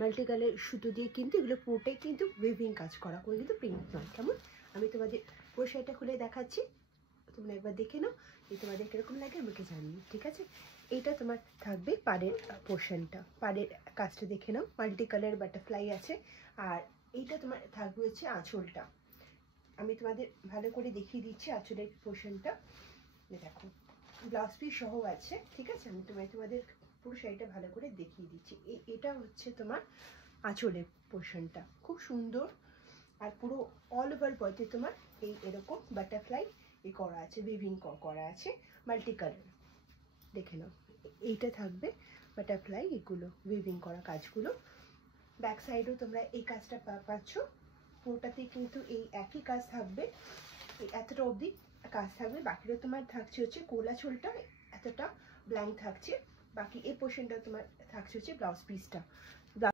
Multi colour সুতো দিয়ে কিন্তু এগুলো পুরোটাই কিন্তু উইভিং কাজ করা, কোনো কিন্তু প্রিন্ট নয়। কেমন, আমি তোমাদের পুরো শাড়িটা খুলে দেখাচ্ছি, তোমরা একবার দেখে নাও, এই তোমাদের কিরকম লাগে আমাকে জানিও, ঠিক আছে। এইটা তোমার থাকবে পাড়ের পোর্শনটা, পাড়ের কাজটা দেখে নাও, মাল্টি কালার বাটারফ্লাই আছে। আর এইটা তোমার থাকবে হচ্ছে আঁচলটা, আমি তোমাদের ভালো করে দেখিয়ে দিচ্ছি আঁচলের পোর্শনটা। দেখো ব্লাউজ পিস সহ আছে, ঠিক আছে। আমি তোমাদের পুরো শাড়িটা ভালো করে দেখিয়ে দিচ্ছি। এটা হচ্ছে তোমার আঁচলের পোর্শনটা, খুব সুন্দর। আর পুরো অল ওভার বডিতে তোমার এই এরকম বাটারফ্লাই করা আছে, উইভিং করা আছে মাল্টি কালার, দেখে নাও। এইটা থাকবে বাটারফ্লাই, এগুলো উইভিং করা কাজগুলো। ব্যাক সাইডেও তোমরা এই কাজটা পাচ্ছ, পুরোটাতেই কিন্তু এই একই কাজ থাকবে, এই এতটা অবধি কাজ থাকবে। বাকিটা তোমার থাকছে হচ্ছে কোলা ছোলটা এতটা ব্ল্যাঙ্ক থাকছে, বাকি এই পোর্শনটা তোমার থাকছে হচ্ছে ব্লাউজ পিসটা।